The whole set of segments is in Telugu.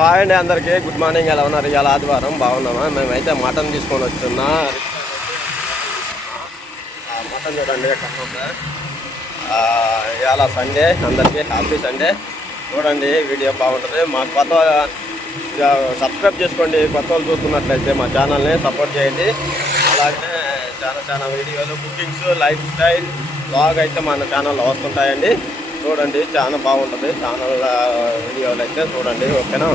హాయ్ అండి అందరికీ. గుడ్ మార్నింగ్ ఎలా ఉన్నారు? ఇవాళ ఆదివారం. బాగున్నామా? మేమైతే మటన్ తీసుకొని వచ్చున్నా. మటన్ చూడండి ఇవాళ సండే. అందరికీ హ్యాపీ సండే. చూడండి వీడియో బాగుంటుంది. మా కొత్త ఇక సబ్స్క్రైబ్ చేసుకోండి. కొత్త వాళ్ళు చూస్తున్నట్లయితే మా ఛానల్ని సపోర్ట్ చేయండి. అలాగే చాలా చాలా వీడియోలు కుకింగ్స్ లైఫ్ స్టైల్ బ్లాగ్ అయితే మన ఛానల్లో వస్తుంటాయండి. చూడండి చాలా బాగుంటుంది. ఛానల్ వీడియోలు అయితే చూడండి ఓకేనా?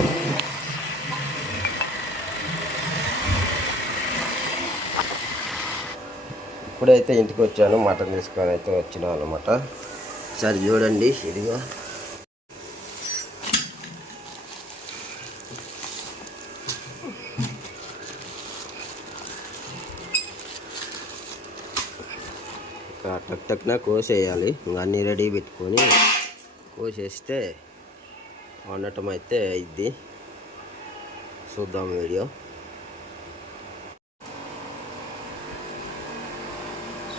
ఇప్పుడైతే ఇంటికి వచ్చాను మటన్ తీసుకొని అయితే వచ్చినాను అనమాట సరే చూడండి ఇదిగో. ఇంకా టక్ టక్న కోసేయాలి. ఇంకా అన్నీ రెడీ పెట్టుకొని కోసేస్తే వండటం అయితే ఇది చూద్దాం వీడియో.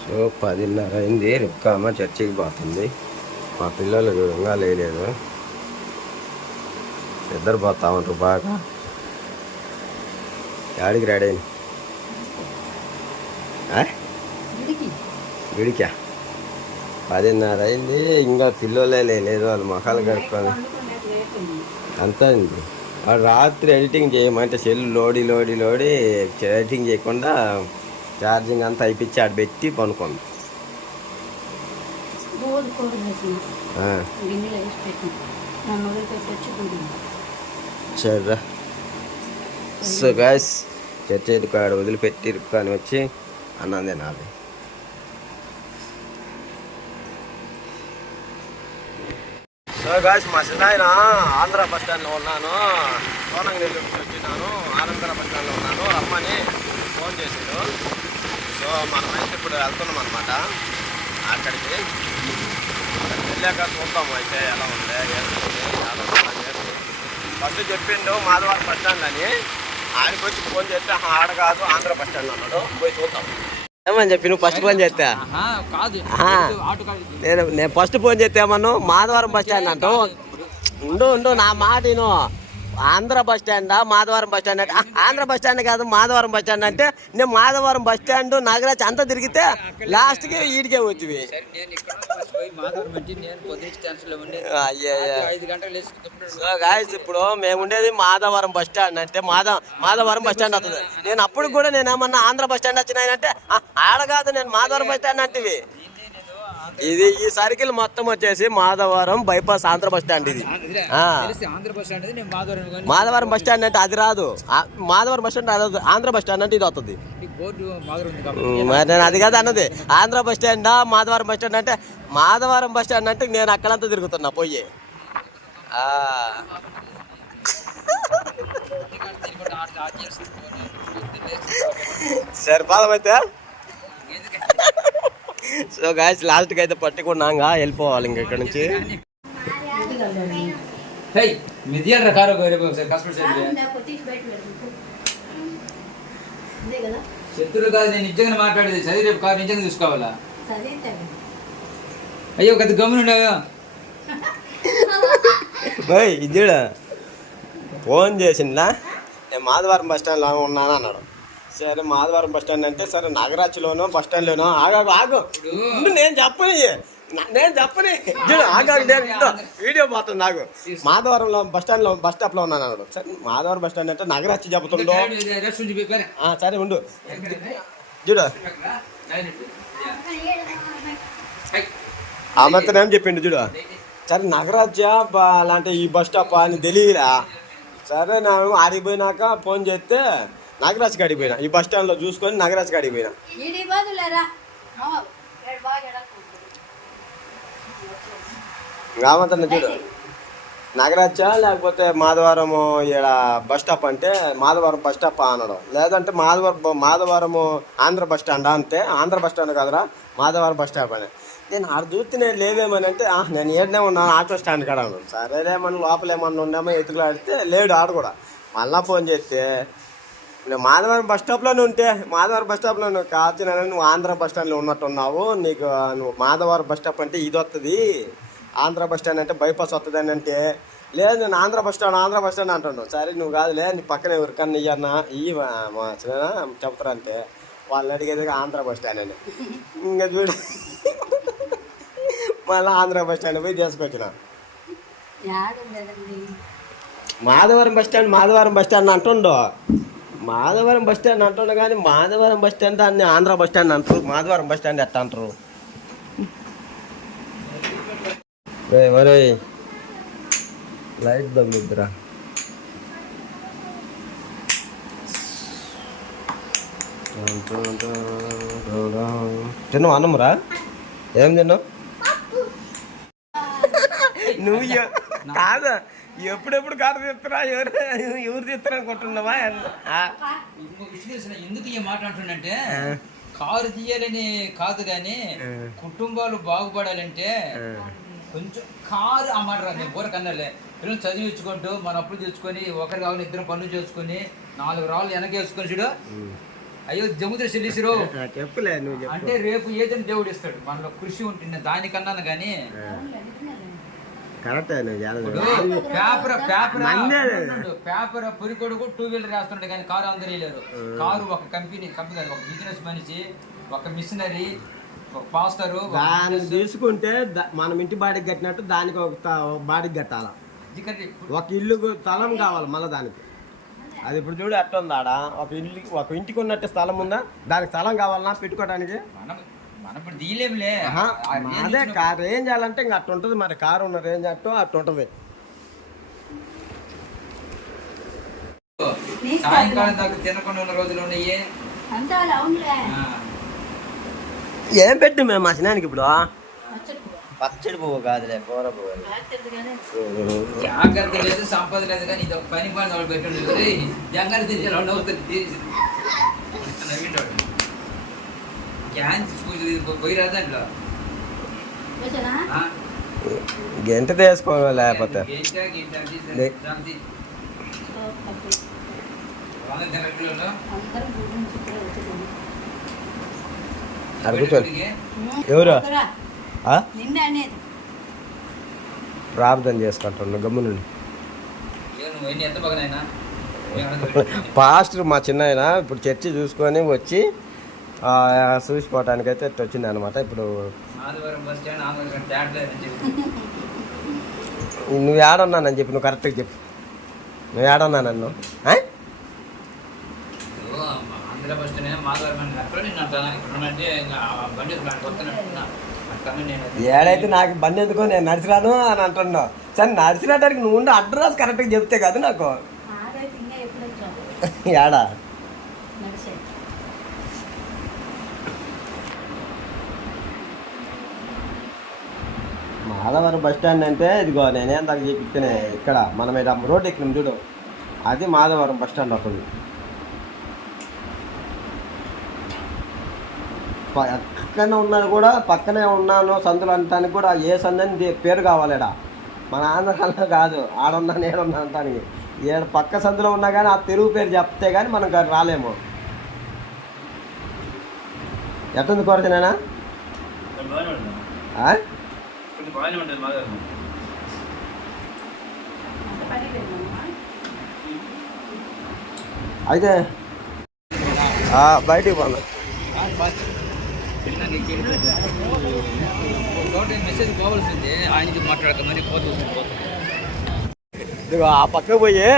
సో పదిన్నర అయింది. రిక్కామ చర్చికి పోతుంది. మా పిల్లలు ఇంకా లేలేదు. ఇద్దరు పోతా ఉంటారు బాగా. యాడికి రెడీ అయింది గుడికా? పదిన్నర అయింది ఇంకా పిల్లలే లేదు వాళ్ళు మొఖాలు కడుక్కొని. అంతా వాడు రాత్రి ఎడిటింగ్ చేయమంటే సెల్ లోడి లోడి లోడి ఎడిటింగ్ చేయకుండా ఛార్జింగ్ అంతా అయిపించి ఆడ పెట్టి పనుకుంది. కూడింది సరేరా. సో గాయస్ చర్చ కాడ వదిలిపెట్టి రుక్కాని వచ్చి అన్నం తినాలి. గాయస్ మా చిన్నాయన ఆంధ్ర బస్ స్టాండ్లో ఉన్నాను. సోనంగ్ నుంచి వచ్చినాను. ఆనందర బస్ స్టాండ్లో ఉన్నాను. రమ్మని ఫోన్ చేశాడు. సో మనమైతే ఇప్పుడు వెళ్తున్నాం అనమాట అక్కడికి. అక్కడికి వెళ్ళాక చూద్దాము అయితే ఎలా ఉంది ఏంటుంది ఎలా ఫస్ట్ చెప్పిండు మాధవారి బస్ స్టాండ్ అని. ఆయనకి వచ్చి ఫోన్ చేస్తే ఆడ కాదు ఆంధ్ర బస్ స్టాండ్ అన్నాడు పోయి చూద్దాం. ఏమని చెప్పి నువ్వు ఫస్ట్ ఫోన్ చేస్తా? నేను నేను ఫస్ట్ ఫోన్ చేస్తే ఏమన్నా మాధవరం బస్ స్టాండ్ అంటూ ఉండు ఉండు నా మాట విను. Andhra bus stand? Madhavaram bus stand? అంటే "ఆ, ఆంధ్ర బస్ స్టాండ్ కాదు మాధవరం బస్ స్టాండ్ అంటే నేను మాధవరం బస్ స్టాండ్ నాగరాజ్ అంతా తిరిగితే లాస్ట్కి ఈడికే వచ్చివి. గాయస్ ఇప్పుడు మేము ఉండేది మాధవరం బస్ స్టాండ్ అంటే మాధవ మాధవరం బస్ స్టాండ్ వస్తుంది నేను అప్పుడు కూడా నేను ఏమన్నా ఆంధ్ర బస్ స్టాండ్ వచ్చినాయంటే "ఆ, ఆడ కాదు నేను మాధవరం బస్ స్టాండ్ అంటే ఇది ఈ సర్కిల్ మొత్తం వచ్చేసి Madhavaram bypass Andhra bus stand ఇది. మాధవరం బస్ స్టాండ్ అంటే అది రాదు. మాధవరం బస్ స్టాండ్ అది. ఆంధ్ర బస్ స్టాండ్ అంటే ఇది వస్తుంది నేను అది కాదు అన్నది. Andhra bus stand Madhavaram bus stand అంటే మాధవరం బస్ స్టాండ్ అంటే నేను అక్కడంతా తిరుగుతున్నా పోయి ఆ. సో గాయస్ లాస్ట్కి అయితే పట్టుకున్నాగా. వెళ్ళిపోవాలి ఇంక ఇక్కడ నుంచి. కదా? శత్రులు కాదు నేను నిజంగా మాట్లాడేది. చదివి రేపు కారు నిజంగా తీసుకోవాలా చదివితే అయ్యో గది గమని ఉండగా ఓయ్ ఇద్దుడు ఫోన్ చేసిందా నేను మాధవరం బస్ స్టాండ్లో ఉన్నాను అన్నాడు సరే మాధవరం బస్ స్టాండ్ అంటే సరే నాగరాజ్లోనో బస్ స్టాండ్లోనో ఆగాగు ఆగు ఉండు, నేను చెప్పని. నేను చెప్పని. ఆగాగు నేను. వీడియో పోతుంది నాకు. మాధవరంలో బస్ స్టాండ్లో బస్ స్టాప్లో ఉన్నాను అన్నాడు. సరే మాధవరం బస్ స్టాండ్ అంటే పోయి ఆ, సరే ఉండు. చూడు. ఏం చెప్పిండు చూడు. సరే నగరాజ్య బ- అలాంటి ఈ బస్ స్టాప్ అని తెలియరా సరే నేను ఆడికి పోయినాక ఫోన్ చేస్తే నాగరాజ్ కాడికి పోయినా. ఈ బస్ స్టాండ్లో చూసుకొని నాగరాజ్ కాడికి పోయినా. రామతన్న చూడు. నాగరాజ లేకపోతే మాధవరం ఈడ బస్ స్టాప్ అంటే మాధవరం బస్ స్టాప్ అన్నాడు లేదంటే మాధవరం మాధవరం ఆంధ్ర బస్ స్టాండ్ అంటే ఆంధ్ర బస్ స్టాండ్ కదరా మాధవరం బస్ స్టాప్ అని. నేను ఆడ చూస్తే నేను లేదేమని అంటే "ఆ, నేను ఏడనే ఉన్నాను ఆటో స్టాండ్ కాడ ఉన్నాను సరేలేమని లోపల ఏమన్నా ఉన్నామో ఎతుకులాడితే లేడు ఆడు కూడా. మళ్ళా ఫోన్ చేస్తే నేను మాధవరం బస్ స్టాప్లోనే ఉంటే మాధవరం బస్ స్టాప్లో నువ్వు కాచిన నువ్వు ఆంధ్ర బస్ స్టాండ్లో ఉన్నట్టున్నావు. నీకు నువ్వు మాధవరం బస్ స్టాప్ అంటే ఇది వస్తుంది ఆంధ్ర బస్ స్టాండ్ అంటే బైపాస్ వస్తుంది అని అంటే లేదు నేను Andhra bus stand Andhra bus stand అంటున్నావు. సరే నువ్వు కాదులే నీ పక్కన ఎవరికన్నా ఇయ్యన్నా ఇయ్యి మా చిన్న చెప్తారంటే వాళ్ళు అడిగేది ఆంధ్ర బస్ స్టాండ్ అని. ఇంకా చూడు. మళ్ళీ ఆంధ్ర బస్ స్టాండ్ పోయి తీసుకొచ్చిన. Madhavaram bus stand Madhavaram bus stand అంటుండో. Madhavaram bus stand అంటుండ కానీ మాధవరం బస్ స్టాండ్ దాన్ని ఆంధ్ర బస్ స్టాండ్ అంటారు. మాధవరం బస్ స్టాండ్ ఎట్ట అంటారు? లైట్ దమ్మిద్దురా. తిన్నావు అన్నమురా? ఏం తిన్నావు? నువ్వు కాదు. ఎప్పుడెప్పుడు కారు తీస్తున్నా ఎవరు ఎవరు తీస్తున్నా అనుకుంటున్నావా? ఎందుకు ఈ మాట అంటుండంటే కారు తీయాలని కాదు కానీ కుటుంబాలు బాగుపడాలంటే కొంచెం కారు ఆ మాట రాదు. నేను ఊర కన్నలే పిల్లలు చదివించుకుంటూ మన అప్పులు తెచ్చుకొని ఒకరు కావాలి ఇద్దరు పనులు చేసుకొని నాలుగు రాళ్ళు వెనకేసుకొని చూడు అయ్యో జముద్ర చెల్లిసిరు. అంటే రేపు ఏదైనా దేవుడు ఇస్తాడు. మనలో కృషి ఉంటుంది దానికన్నాను కానీ కరెక్టే పేపర్ పేపర్. పేపర్ పురికొడుకు టూ వీలర్ వేస్తున్నాడు కానీ కారు అందరూ వేయలేరు. కారు ఒక కంపెనీ కంపెనీ ఒక బిజినెస్ మనిషి ఒక మిషనరీ ఒక పాస్టరు దాన్ని. తీసుకుంటే ద- మనం ఇంటి బాడీకి కట్టినట్టు దానికి ఒక బాడీకి కట్టాల? ఒక ఇల్లు స్థలం కావాలి మళ్ళీ దానికి. అది ఇప్పుడు చూడు ఎట్ట ఉంది ఆడ ఒక ఇల్లు ఒక ఇంటికి ఉన్నట్టు స్థలం ఉందా? దానికి స్థలం కావాలన్నా పెట్టుకోవడానికి మనం మనం ఇప్పుడు తీయలేములే ఆహా, ఆ range అదే ఇచ్చినప్పుడు- కారు ఏం చేయాలంటే ఇంకా అట్ట ఉంటుంది మరి కారు ఉన్న రేంజ్ అట్టు అట్టు ఉంటుంది సాయంకాలం దాకా తినకుండా ఉన్న రోజులు ఉన్నాయి అంతా అలా అవునులే ఆ, ఏం పెట్టి మేము మా సినానికి ఇప్పుడు పచ్చడి కూర. పచ్చడి పువ్వు కాదులే కూర పువ్వు రాత్రి కానీ జాగ్రత్త లేదు సంపద లేదు కానీ ఇది ఒక పని పని వాళ్ళు పెట్టుండే జాగ్రత్త తీసి రెండు అవుతుంది తీసి నవ్వింటాడు క్యాన్స్ పోయి రాదు దాంట్లో వేసానా ఆ? గెంట తీసుకో లేకపోతే ఎవరు? ప్రార్థన చేసుకుంటున్నాను గమ్ము నుండి ఏ నువ్వు ఎన్ని ఎంత బాగానైనా పాస్టర్ మా చిన్న ఇప్పుడు చర్చి చూసుకొని వచ్చి ఆ, చూసిపోవటానికి అయితే వచ్చింది అనమాట ఇప్పుడు నువ్వు ఏడున్నానని చెప్పి నువ్వు కరెక్ట్గా చెప్పు. నువ్వు ఏడున్నా నన్ను? ఏడైతే నాకు బండి ఎందుకో నేను నడిచిరాను అని అంటున్నావు. సరే నడిచిరాటానికి నువ్వు ఉండే అడ్రస్ కరెక్ట్గా చెప్తే కదా నాకు. ఏడా మాధవరం బస్ స్టాండ్ అంటే ఇదిగో నేనేం దాకా చెప్పిస్తేనే ఇక్కడ మనం రోడ్ ఎక్కినాం చూడు. అది మాధవరం బస్ స్టాండ్ అవుతుంది పక్కనే ఉన్నది కూడా పక్కనే ఉన్నాను సందులు అంటానికి కూడా ఏ సందని పేరు కావాలేడా? మన ఆంధ్రాలో కాదు. ఆడున్నాను ఏడున్నా అంటానికి ఏడు పక్క సందులో ఉన్నా కానీ ఆ తెలుగు పేరు చెప్తే కానీ మనం రాలేము. ఎట్టుంది కొంచెం బాగానే ఉండేది మా గారు అయితే బయటికి పోను మెసేజ్ పోవాల్సింది ఆయనకి మాట్లాడక మరి పోతుంది ఆ పక్కకు పోయి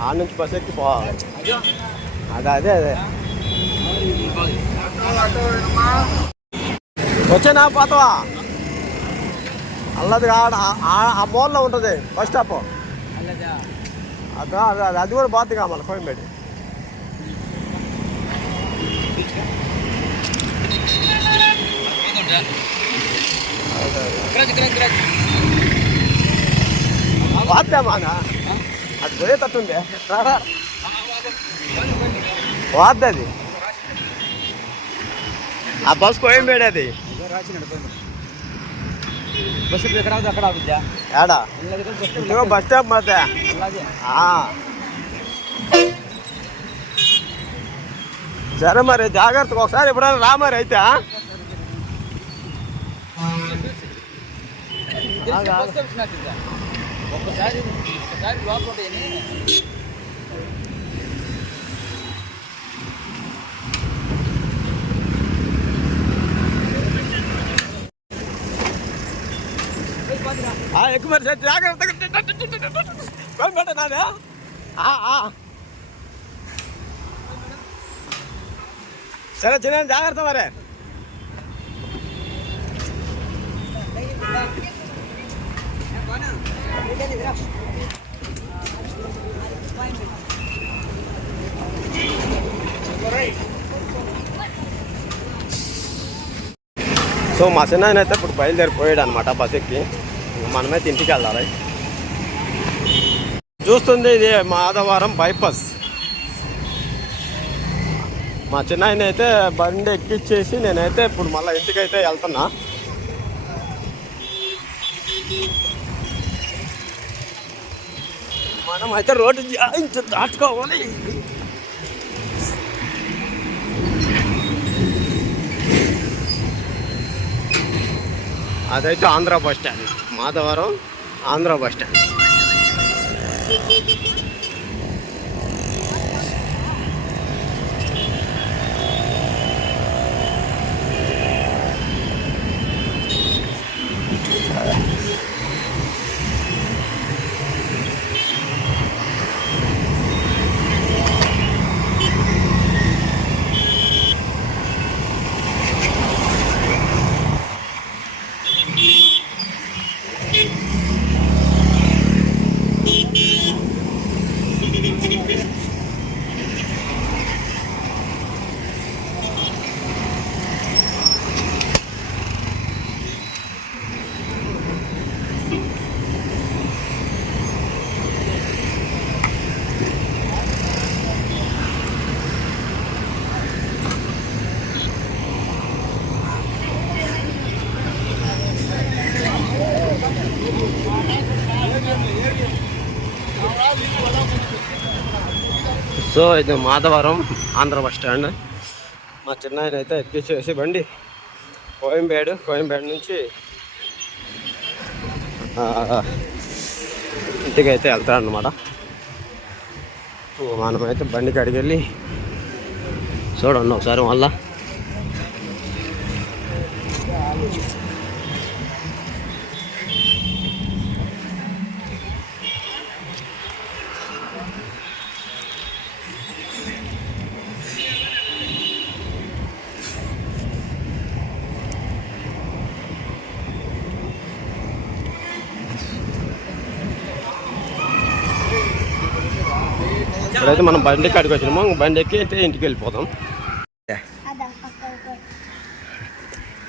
ఆ నుంచి బస్ ఎక్కి పోవాలి అదే అదే అదే. వచ్చేనా పోతావా? అల్లది ఆ- మోల్లో ఉంటుంది బస్ స్టాప్ అదా అది కూడా బాగుంది కావాలి కోయంబేడి. బాగుందా మానా? అది పోయేటట్టుంది. రారా వాద్ది అది. ఆ బస్ కోయంబేడి అది. బస్సు ఎక్కడ అవుతుంది అక్కడ అవుతుందా ఏడా ఇదిగో బస్ స్టాప్ మాతే అలాగే ఆ. సరే మరి జాగ్రత్తగా ఒకసారి ఎప్పుడైనా రా మరి అయితే ఆ? బస్ స్టాప్ ఒక్కసారి ఒక్కసారి లోపల ఉంటాయని ఎక్కువ మరి సార్ జాగ్రత్తగా భయపడ నాదే ఆ, ఆ. సరే చిన్న జాగ్రత్త మరే సో మా చిన్న అయితే ఇప్పుడు బయలుదేరిపోయాడు అనమాట బస్ ఎక్కి ఇంక మనమైతే ఇంటికి వెళ్ళాలి చూస్తుంది ఇది మాధవరం బైపాస్. మా చిన్న అయితే బండి ఎక్కిచ్చేసి నేనైతే ఇప్పుడు మళ్ళీ ఇంటికి అయితే వెళ్తున్నా. మనం అయితే రోడ్డు జాయించి దాటుకోవాలి. అదైతే Andhra bus stand. Madhavaram Andhra bus stand. Спасибо. So ఇది మాధవరం ఆంధ్ర బస్ స్టాండ్. మా చిన్నాయన అయితే ఎక్కించేసి బండి కోయంబేడు కోయంబేడు నుంచి ఇంటికి అయితే వెళ్తాడు అనమాట మనమైతే బండి కాడికి వెళ్ళి చూడండి ఒకసారి మళ్ళా. ఇప్పుడైతే మనం బండి కాడికి వచ్చినాము. బండి ఎక్కి అయితే ఇంటికి వెళ్ళిపోతాం.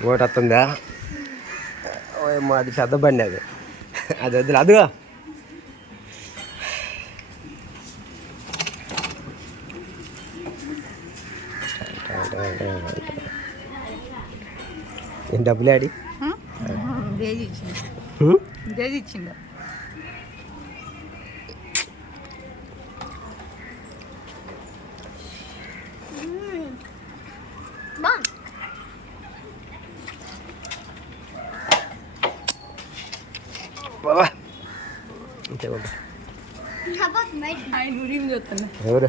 ఓటు వస్తుందా? అది పెద్ద బండి అది. అది వద్దులే అదిగో. డబ్బులు ఆడి ఇచ్చిండు. అంతే బాబా